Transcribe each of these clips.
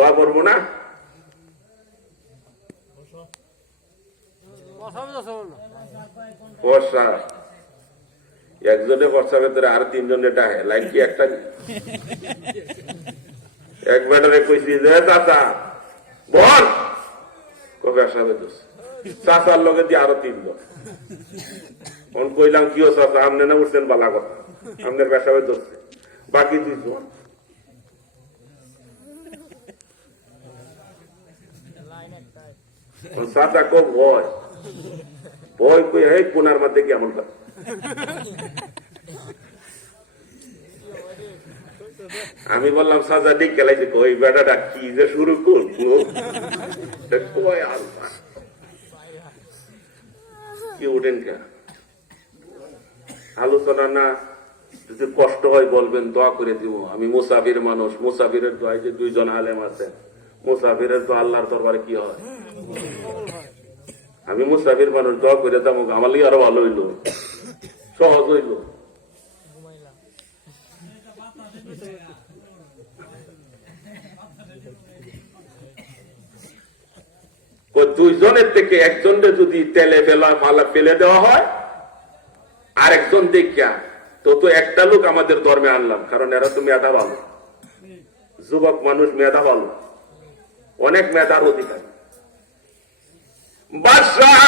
দোয়া করবো না? বর্ষা একজনে বর্ষা ভেতরে আর তিনজনে ডাহে লাইন কি একটা এক ব্যাটারে কইছি যে চাচা বল কবে আসাবে দোষ চাচার লগে দিয়ে আরো তিনজন কইলাম কি চাচা আমনে না উঠছেন বালা কথা আমাদের ব্যবসা ধরছে বাকি দুইজন চাচা খুব ভয় ভয় কই হে কোনার মধ্যে কেমন কথা আমি বললাম সাজা দিক গেলাইছে কই বেটাটা কি যে শুরু করবো কি উঠেন কে আলোচনা না যদি কষ্ট হয় বলবেন দোয়া করে দিব আমি মুসাফির মানুষ মুসাফিরের দোয়ায় যে দুইজন আলেম আছে মুসাফিরের তো আল্লাহর দরবারে কি হয় আমি মুসাফির মানুষ দোয়া করে যাবো আমার লিগে আরো ভালো হইলো সহজ হইল দুইজনের থেকে একজনের যদি তেলে মালা ফেলে দেওয়া হয় আর একজন দেখিয়া তো একটা লোক আমাদের ধর্মে আনলাম কারণ এরা তো মেধা ভালো যুবক মানুষ মেধা ভালো অনেক মেধার অধিকারী বাদশাহ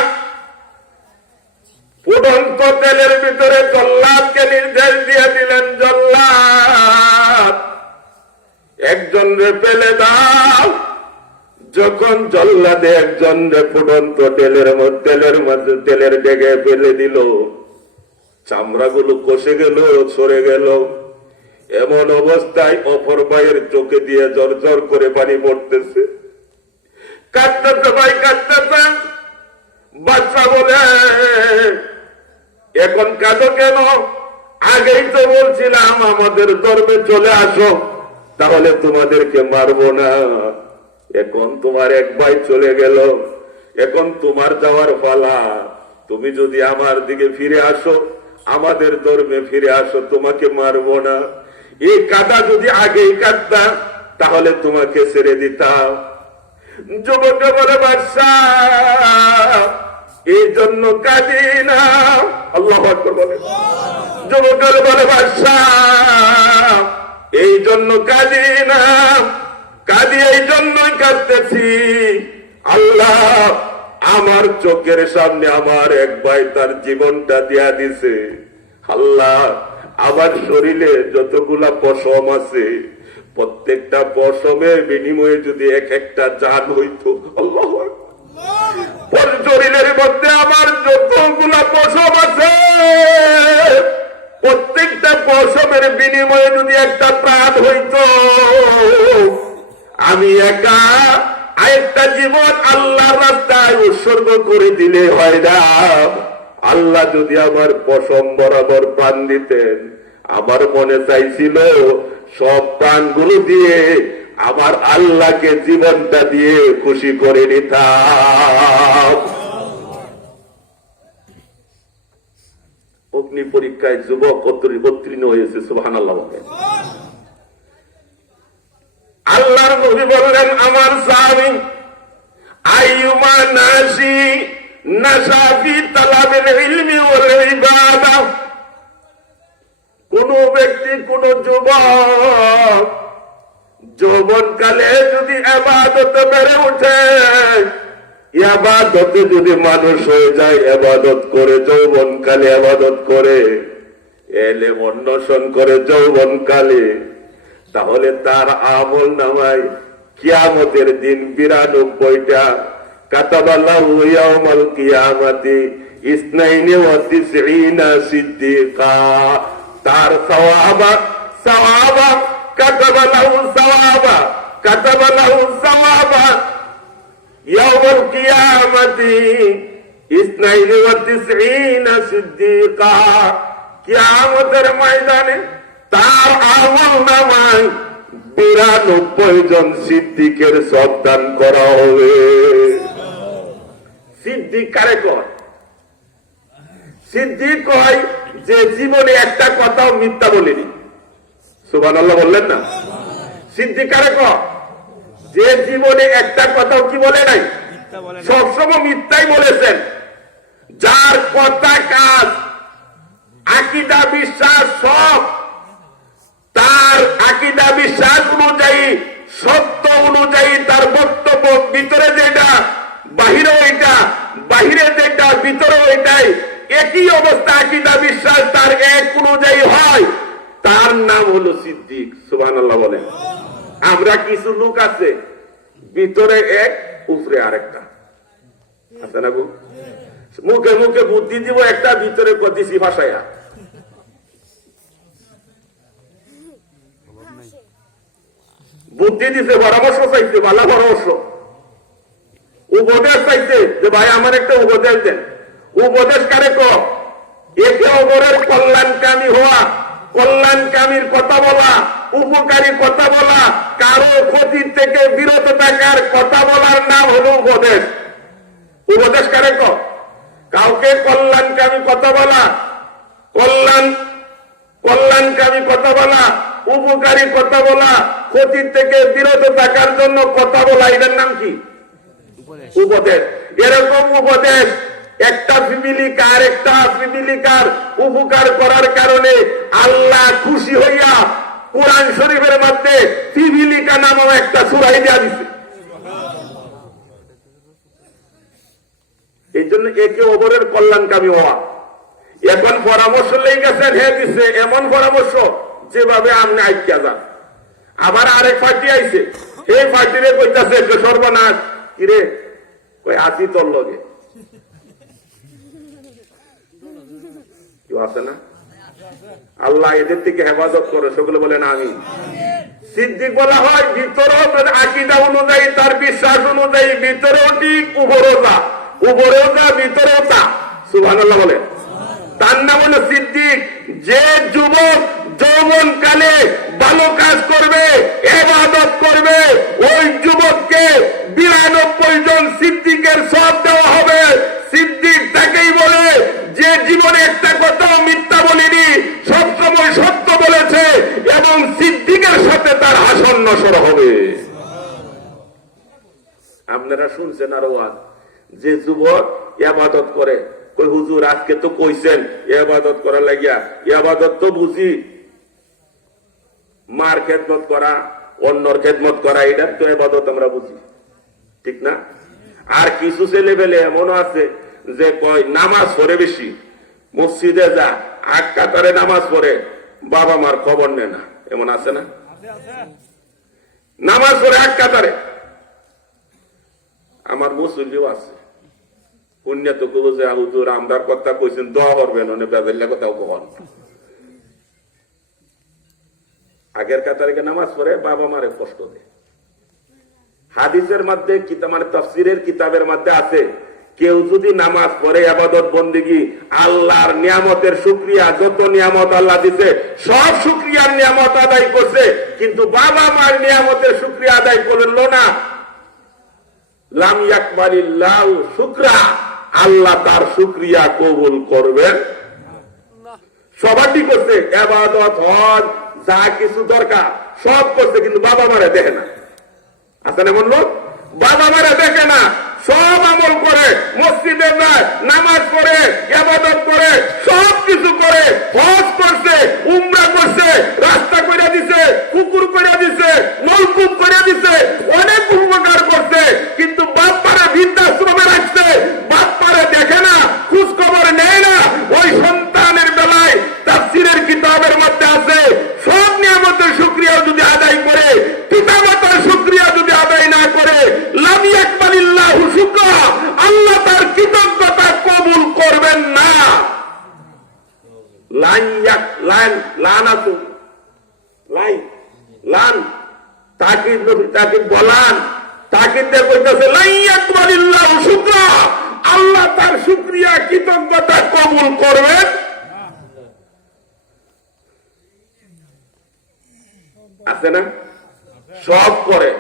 ফুটন্ত তেলের ভিতরে জল্লাদকে নির্দেশ দিয়ে দিলেন জল্লাদ একজনরে ফেলে দাও যখন জল্লাদে একজনরে ফুটন্ত তেলের মাঝে তেলের ডেগে ফেলে দিল চামড়াগুলো কষে গেল সরে গেল এমন অবস্থায় অপর ভাইয়ের চোখে দিয়ে জর করে পানি পড়তেছে কাঁদতেছে ভাই কাঁদতেছে বাচ্চা বলে এখন কাঁদো কেন আগেই তো বলছিলাম আমাদের ধর্মে চলে আসো তাহলে তোমাদেরকে মারবো না এখন তোমার এক ভাই চলে গেল এখন তোমার যাওয়ার পালা তুমি যদি আমার দিকে ফিরে আসো আমাদের ধর্মে ফিরে আসো তোমাকে মারবো না এই কাদা যদি আগেই কাটতাম তাহলে তোমাকে ছেড়ে দিতাম যুবক বলে বাদশাহ এই জন্য কাঁদি না আল্লাহু আকবার বলে যুবক বলে বাদশাহ এই জন্য কাঁদি না কাঁদি এই জন্যই কাঁদতেছি আল্লাহ আমার চোখের সামনে আমার এক ভাই তার জীবনটা দিয়া দিছে আল্লাহ আমার শরীরে যতগুলা পশম আছে প্রত্যেকটা পশমের বিনিময়ে যদি এক একটা জান হইতো আল্লাহু আকবার শরীরের মধ্যে আমার যতগুলা পশম আছে প্রত্যেকটা পশমের বিনিময়ে যদি একটা প্রাণ হইতো আমি একা আরেকটা জীবন আল্লাহর রাস্তায় উৎসর্গ করে দিলে হয় না আল্লাহ যদি আমার পশম বরাবর প্রাণ দিতেন আমার মনে চাইছিল সব প্রাণগুলো দিয়ে আমার আল্লাহকে জীবনটা দিয়ে খুশি করে নিতাম অগ্নি পরীক্ষায় যুবক উত্তীর্ণ হয়েছে সুবহানাল্লাহ বলেন আল্লাহর নবী বললেন আমার সাহাবী আইয়ুমা নাসি নাসাফি তালাবিল ইলমি ওয়াল ইবাদা কোন ব্যক্তি কোন যুবক যৌবনকালে যদি ইবাদতে বেড়ে ওঠে ইবাদতে যদি মানুষ হয়ে যায় ইবাদত করে যৌবনকালে ইবাদত করে ইলম অন্বেষণ করে যৌবনকালে তাহলে তার আমল নামায় কিয়ামতের দিন 92টা কাতাবাল্লাহু ইয়াউমাল কিয়ামাতি 92 সিদ্দিকা তার সওয়াবা কাতাবাল্লাহু সওয়াবা ইয়াউমাল কিয়ামাতি 92 সিদ্দিকা কিয়ামতের ময়দানে তার আমল নামায় 92 জন সিদ্দিকের সন্তান করা হবে সিদ্দিক কারে কয় সিদ্দিক কয় যে জীবনে একটা কথাও মিথ্যা বলেনি সুবহানাল্লাহ বললেন না সিদ্দিক কারে কয় যে জীবনে একটা কথাও কি বলে নাই, সবসময় মিথ্যাই বলেছেন। যার কথা কাজ আকীদা বিশ্বাস সব তার আকীদা বিশ্বাস অনুযায়ী সত্য অনুযায়ী তার বক্তব্য, ভিতরে যেটা বাহিরে ওইটা, বাহিরে যেটা ভিতরে ওইটাই, একই অবস্থা আকীদা বিশ্বাস তার এক অনুযায়ী হয়, তার নাম হলো সিদ্দিক। সুবহানাল্লাহ বলেন। আমরা কিছু লোক আছে ভিতরে এক উপরে আরেকটা আছে না গো, মুখে মুখে বুদ্ধি দিব একটা, ভিতরে কতিসি ভাষায়া। বুদ্ধি দিছে, পরামর্শ চাইছে, ভালো পরামর্শ, উপদেশ চাইছে যে ভাই আমার একটা উপদেশ দেন। উপদেশ কারে কর? একে অপরের কল্যাণকামী হওয়া, কল্যাণকামীর কথা বলা, উপকারী কথা বলা, কারো ক্ষতির থেকে বিরত থাকার কথা বলার নাম হলো উপদেশ। উপদেশ কারে কর? কাউকে কল্যাণকামী কথা বলা, কল্যাণকামী কথা বলা, উপকারী কথা বলা, ক্ষতির থেকে বিরত থাকার জন্য কথা বলা, এটার নাম কি? উপদেশ। এরকম উপদেশ একটা ফ্যামিলিকার একটা ফ্যামিলিকার উপকার করার কারণে আল্লাহ খুশি হইয়া কোরআন শরীফের মধ্যে ফিবিলিকা নামও একটা সূরা দিয়া দিছে। এই জন্য একে অপরের কল্যাণকামী হওয়া। এখন পরামর্শ লেগে গেছেন, হে দিছে এমন পরামর্শ যেভাবে আপনি আইকিয়া যান। আবার আরেক পার্টি আইছে, এই পার্টিরে কইতাছে সর্বনাশ, কিরে কই আসি তোর লগে, কেউ আছে না? আল্লাহ এদের থেকে হেফাজত করে, সকলে বলেন আমিন। সিদ্দিক বলা হয় ভিতরেও আকীদা অনুযায়ী তার বিশ্বাস অনুযায়ী ভিতরেও ঠিক, উপরেও যা, উপরেও যা, ভিতরেও তা। সুবহানাল্লাহ বলে। তার নাম হলো সিদ্দিক। যে যুবক যৌবন কালে ভালো কাজ করবে, ইবাদত করবে, ওই যুবককে ৯২ জন সিদ্দিকের সওয়াব দেওয়া হবে। সিদ্দিক তাকেই বলে যে জীবনে একটা কথাও মিথ্যা বলেনি, সবসময় সত্য বলেছে, এবং সিদ্দিকের সাথে তার হাসর নসর হবে। আপনারা শুনছেন আরো আজ, যে যুবক ইবাদত করে, কই হুজুর আজকে তো কইছেন ইবাদত করা লাগিয়া, ইবাদত তো বুঝি মার খেদমত করা, অন্যর খেদমত করা, এটা তো ইবাদত আমরা বুঝি, ঠিক না? আর কিছু ছেলে পেলে এমনও আছে যে কয় নামাজ পড়ে বেশি, মসজিদে যা, ৮ কাতারে নামাজ পড়ে, বাবা মার খবর নেয় না, এমন আছে না? নামাজ পড়ে ৮ কাতারে। আমার মুসল্লিও আছে, পুণ্য তো কব যে হুজুর আমরার কথা কইছেন দোয়া করবেন, অনেক বেজাল্লা কথাও কখন। আগের কাতারে নামাজ পড়ে বাবা মারে কষ্ট দেয়। হাদিসের মধ্যে মানে তাফসীরের কিতাবের মধ্যে আছে, কেউ যদি নামাজ পড়ে ইবাদত বন্দেগী, আল্লাহর নিয়ামতের শুকরিয়া, যত নিয়ামত আল্লাহ দিছে সব শুকরিয়ার নিয়ামত আদায় করছে, কিন্তু বাবা মার নিয়ামতের শুকরিয়া আদায় করলো না, লাম ইয়াকবালিল্লাহু শুকরা, আল্লাহ তার শুকরিয়া কবুল করবেন না। সবারই করছে ইবাদত, হজ, যা কিছু দরকার সব করছে, কিন্তু বাবা মারে দেখে না। আছেন এমন লোক, বাবা মারে দেখে না, সব আমল করে, মসজিদে যায়, নামাজ পড়ে, ইবাদত করে, সব কিছু করে, হজ করছে, উমরা করছে, রাস্তা করে দিছে, পুকুর করে দিছে, নলকূপ করে দিছে, অনেক উপকার করছে, কিন্তু বাপ মারা বৃদ্ধাশ্রমে রাখছে, বাপ মারা দেখে না, খোঁজ খবর নেয় না। ওই সন্তানের বেলায় তাফসীরের কিতাবের মধ্যে আছে, সব নিয়ামতের শুকরিয়া যদি আদায় করে, পিতামাতার শুকরিয়া যদি আদায় না করে, লাম ইয়াকবালিল্লাহু শুকরা, আল্লাহ তার কৃতজ্ঞতা কবুল করবেন না। আল্লাহ তার শুকরিয়া কৃতজ্ঞতা কবুল করবেন। আছে না? সব করে।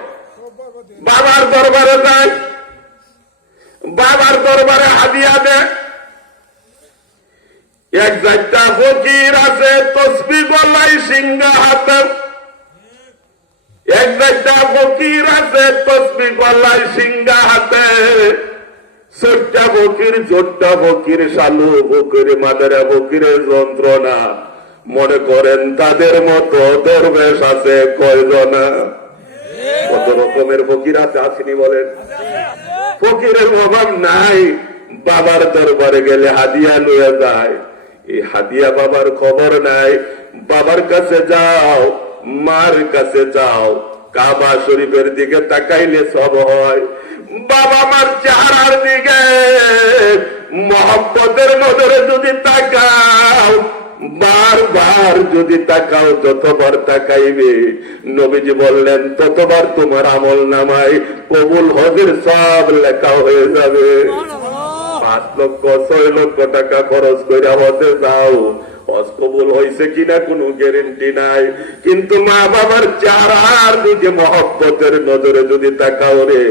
বাবার দরবারে যায়, বাবার দরবারে হাদিয়া দেয়। এক জায়গা ফকির আছে, তসবিহ গলায়, সিংহা হাতে, একটা ফকির আছে তসবি গলায় সিংহা হাতে, ছোট্টা ফকির ছোট্টা ফকির শালু ফকির মাদারা ফকিরের যন্ত্রণা। মনে করেন তাদের মতো দরবেশ আছে কয়জনা? কত রকমের ফকির আছে, আসেনি বলেন? ফকিরের অভাব নাই, বাবার দরবারে গেলে হাদিয়া লয়ে যায়। এই হাদিয়া বাবার খবর নাই। বাবার কাছে যাও, মার কাছে যাও, কাবা শরীফের দিকে তাকাইলে সব হয়। বাবা মার চেহারার দিকে মহব্বতের নজরে যদি তাকাও, বারবার যদি তাকাও, যতবার তাকাইবে নবীজি বললেন ততবার তোমার আমল নামায় কবুল হজের সব লেখা হয়ে যাবে। 5 লক্ষ 6 লক্ষ টাকা খরচ করে হজে যাও, হজ কবুল হয়েছে কিনা কোনো গ্যারেন্টি নাই। কিন্তু মা বাবার চেহারার দিকে মহব্বতের নজরে যদি তাকাও রে,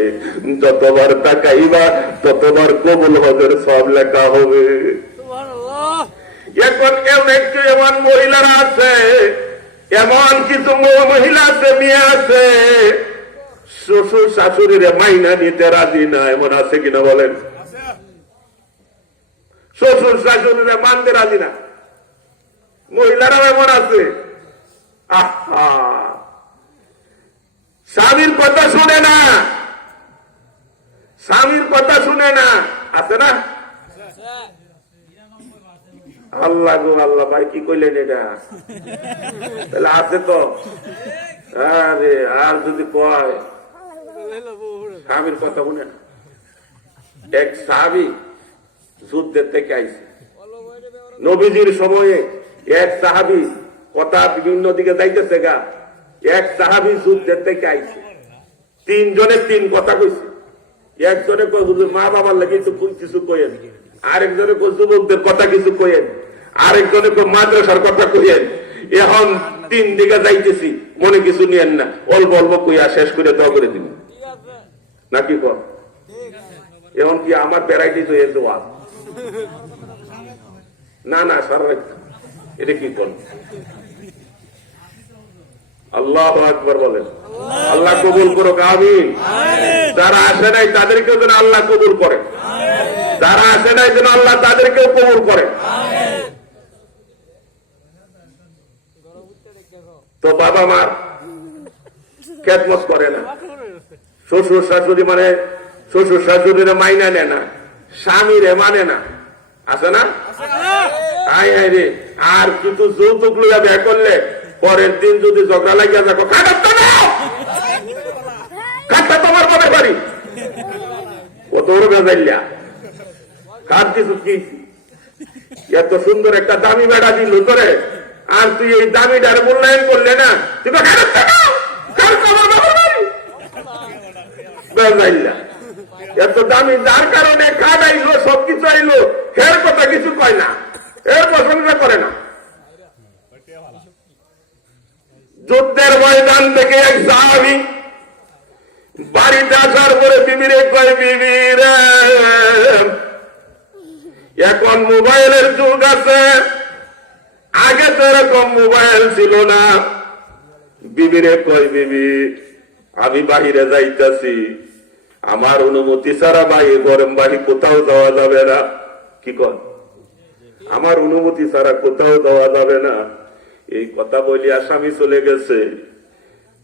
যতবার তাকাইবা ততবার কবুল হজের সব লেখা হবে। এখন এমন মহিলারা আছে, এমন কিছু মহিলা আছে, মেয়ে আছে, শ্বশুর শাশুড়ির মাইনা নিতে রাজি না, এমন আছে কিনা বলেন? শ্বশুর শাশুড়ির মানতে রাজি না, মহিলারা এমন আছে। আহা, স্বামীর কথা শুনে না, স্বামীর কথা শুনে না, আছে না? আল্লাহ গো আল্লাহ, ভাই কি কইলেন এটা? তাহলে আছে তো। আরে আর যদি কয় স্বামীর কথা শুনে না। এক সাহাবী যুদ্ধের থেকে আইছে, নবীজির সময়ে এক সাহাবী কথা বিভিন্ন দিকে যাইতেছে গা, এক সাহাবী যুদ্ধের থেকে আইছে, 3 জনে 3 কথা কইছে। একজনে কয় হুজুর মা বাবার লাগে কিছু কইেন, আরেকজনে কয় যুবকদের কথা কিছু কইেন, আরেকজনে কয় মাদ্রাসার কথা কইেন। এখন 3 দিকে যাইতেছি, মনে কিছু নিয়েন না, অল্প অল্প কইয়া শেষ করে দোয়া করে দিব নাকি কর। এখন কি আমার ভ্যারাইটিস হয়ে যাওয়া? না না সারা এটা কি কর। আল্লাহু আকবার বলেন। আল্লাহ কবুল করুক, আমিন। যারা আসে নাই তাদেরকেও যেন আল্লাহ কবুল করে, যারা আসে নাই যেন আল্লাহ তাদেরকেও কবুল করে। তো বাবা মার খেদমত করে না, শ্বশুর শাশুড়ি মানে শ্বশুর শাশুড়ির মাইনা নেয় না, স্বামীরে মানে না, আছে না? রে আর কিন্তু যৌতুক লইয়া বিয়ে করলে পরের দিন যদি ঝগড়া লাগিয়া যাবো, কাটটা তোমার মনে পারি কত গাজাইলা কার কিছু কি এত সুন্দর একটা দামি বেড়া দিল তোরে, আর তুই এই দামিটার মূল্যায়ন করলে না, তুই গাজাইলা এত দামি, যার কারণে কাঠ আইলো, সবকিছু আইলো, এর কথা কিছু কয় না, এর প্রশংসা করে না। যুদ্ধের ময়দান থেকে এক সাহাবী বাড়িতে আসার পরে বিবিরে কয়, বিবি রে এখন মোবাইলের যুগ আছে, আগে তো এরকম মোবাইল ছিল না। বিবিরে কয়, বিবি আমি বাহিরে যাইতাছি, আমার অনুমতি ছাড়া বাইরে গরম বাড়ি কোথাও যাওয়া যাবে না। কি কর? আমার অনুমতি ছাড়া কোথাও যাওয়া যাবে না। এই কথা বলি আসামি চলে গেছে।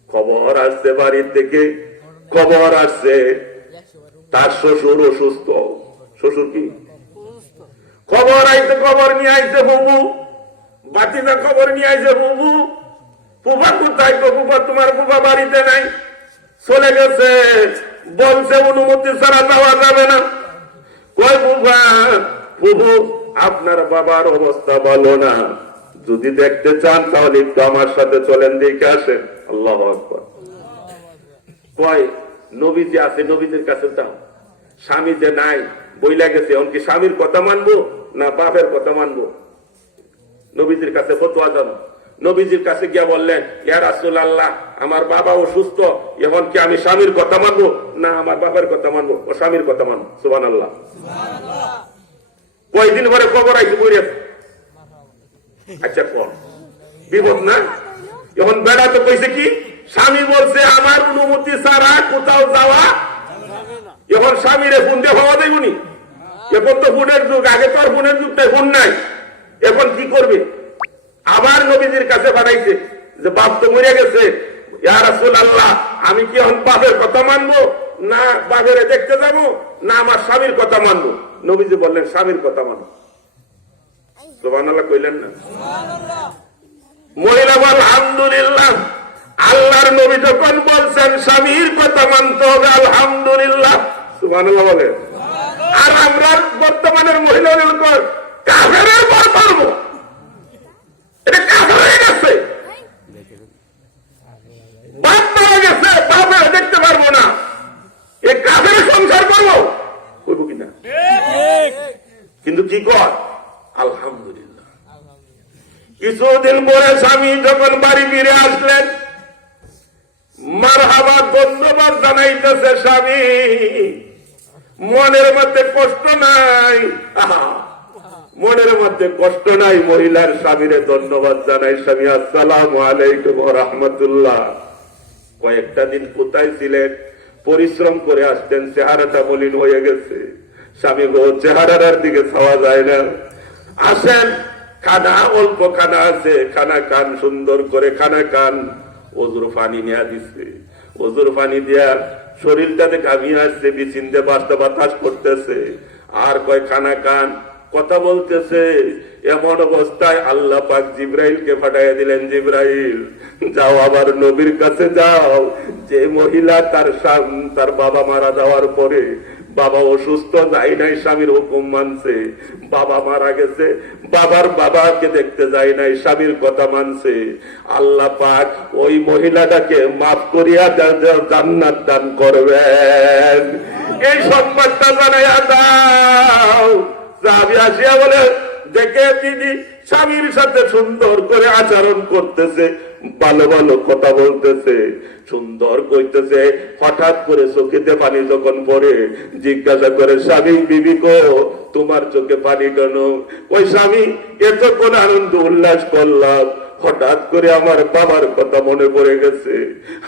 খবর আসছে বাড়ির থেকে, খবর আসছে তার শ্বশুর অসুস্থ। শ্বশুর কি খবর আইছে, খবর নিয়ে আইছে বুবু, বাতিজা খবর নিয়ে আইছে বুবু, ফুফা কোথায়? ফুফা তোমার ফুফা বাড়িতে নাই, চলে গেছে, বলছে অনুমতি ছাড়া যাওয়া যাবে না। কয় ফুফা, ফুফু আপনার বাবার অবস্থা ভালো না, যদি দেখতে চান তাহলে একটু আমার সাথে চলেন, দেখে আসেন। আল্লাহু আকবার। কয় নবীজি আছে, নবীদের কাছে যাও। স্বামী যে নাই বইলা গেছে, এমনকি স্বামীর কথা মানবো না বাপের কথা মানবো? নবীজির কাছে ফতোয়া জানো। নবীজির কাছে গিয়া বললেন, ইয়া রাসূলুল্লাহ আমার বাবা অসুস্থ, এখন কি আমি স্বামীর কথা মানবো না আমার বাপের কথা মানবো? ও স্বামীর কথা মানবো। সুবহানাল্লাহ। কয়দিন পরে খবর আইছে বইরে, আচ্ছা কর বিপদ না। এখন বেড়া তো কইছে কি স্বামী বলছে আমার অনুমতি ছাড়া কোথাও যাওয়া, এখন স্বামীরে ফোন দিয়ে হওয়া দেবনি। এখন তো ফোনের যুগ, আগে তো আর ফোনের যুগ নাই, ফোন নাই। এখন কি করবে? আবার নবীজির কাছে বানাইছে যে বাপ তো মরে গেছে, ইয়া রাসূলুল্লাহ আমি কি এখন বাপের কথা মানবো, না বাপের দেখতে যাবো, না আমার স্বামীর কথা মানবো? নবীজি বললেন স্বামীর কথা মানো। সুবহানাল্লাহ কইলেন না? মহিলা বল আলহামদুলিল্লাহ। আল্লাহর নবী যখন বলছেন স্বামীর কথা মানতে হবে, আলহামদুলিল্লাহ। সুবহানাল্লাহ বলেন। আর আমরা বর্তমানের মহিলাদের উপর কাফেরের পর করবো, এটা কাফের হয়ে গেছে। বাপ মারা গেছে, বাপের দেখতে পারবো না, এ কাফের সংসার করবো, করবো কিনা? কিন্তু কি কর আলহামদুলিল্লাহ। কিছুদিন পরে স্বামী যখন বাড়ি ফিরে আসলেন, মারহাবা ধন্যবাদ জানাইতেছে স্বামী, মনের মধ্যে কষ্ট নাই, মনের মধ্যে কষ্ট নাই। মহিলার স্বামীরে ধন্যবাদ জানাই, স্বামী আসসালামু আলাইকুম ওয়া রাহমাতুল্লাহ। কয়েকটা দিন কোথায় ছিলেন? পরিশ্রম করে আসতেন, চেহারাটা মলিন হয়ে গেছে। স্বামী গো চেহারার দিকে ছাওয়া যায় না, আসেন খানা অল্প খানা আছে, খানা খান, সুন্দর করে খানা খান। ওজুর পানি নিয়ে দিচ্ছে, ওজুর পানি দিয়া শরীরটাতে কামিয়ে আসছে, বিচিন্তে বাতাস করতেছে। আর কয় খানা খান, কথা বলতেছে। এমন অবস্থায় আল্লাহ পাক জিব্রাইলকে পাঠিয়ে দিলেন, জিব্রাইল যাও আবার নবীর কাছে যাও, যে মহিলা তার বাবা মারা যাওয়ার পরে, বাবা অসুস্থ, যাই নাই, স্বামীর হুকুম মানছে, বাবা মারা গেছে, বাবার বাবাকে দেখতে যায় নাই, স্বামীর কথা মানছে, আল্লাহ পাক ওই মহিলাটাকে মাফ করিয়া জান্নাত দান করবেন। এই সংবাদটা জানাইয়া দাও। সাহাবী আসিয়া বলে, দেখে দিদি স্বামীর সাথে সুন্দর করে আচরণ করতেছে, ভালো ভালো কথা বলতেছে, সুন্দর কইতেছে। হঠাৎ করে চোখেতে পানি যখন পড়ে, জিজ্ঞাসা করে স্বামী বিবি কো তোমার চোখে পানি কেন? ওই স্বামী এতক্ষণ আনন্দ উল্লাস করলাম, হঠাৎ করে আমার বাবার কথা মনে পড়ে গেছে।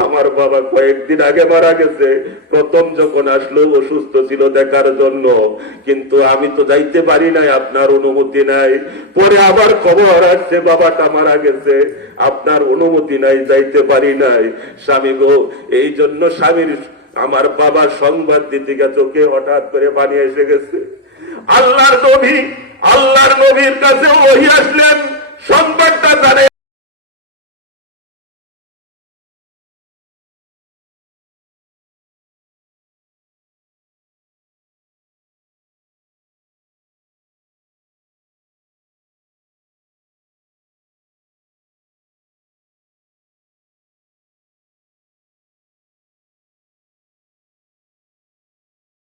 আমার বাবা কয়েকদিন আগে মারা গেছে, প্রথম যখন আসলো অসুস্থ ছিল দেখার জন্য, কিন্তু আমি তো যাইতে পারি নাই, আপনার অনুমতি নাই। পরে আবার খবর আসছে বাবাটা মারা গেছে, আপনার অনুমতি নাই, যাইতে পারি নাই। স্বামী গো, এই জন্য স্বামীর আমার বাবার সংবাদ দিতে গিয়ে চোখে হঠাৎ করে পানি এসে গেছে। আল্লাহর নবীর কাছে ওহী আসলেন, সংবাদটা জানে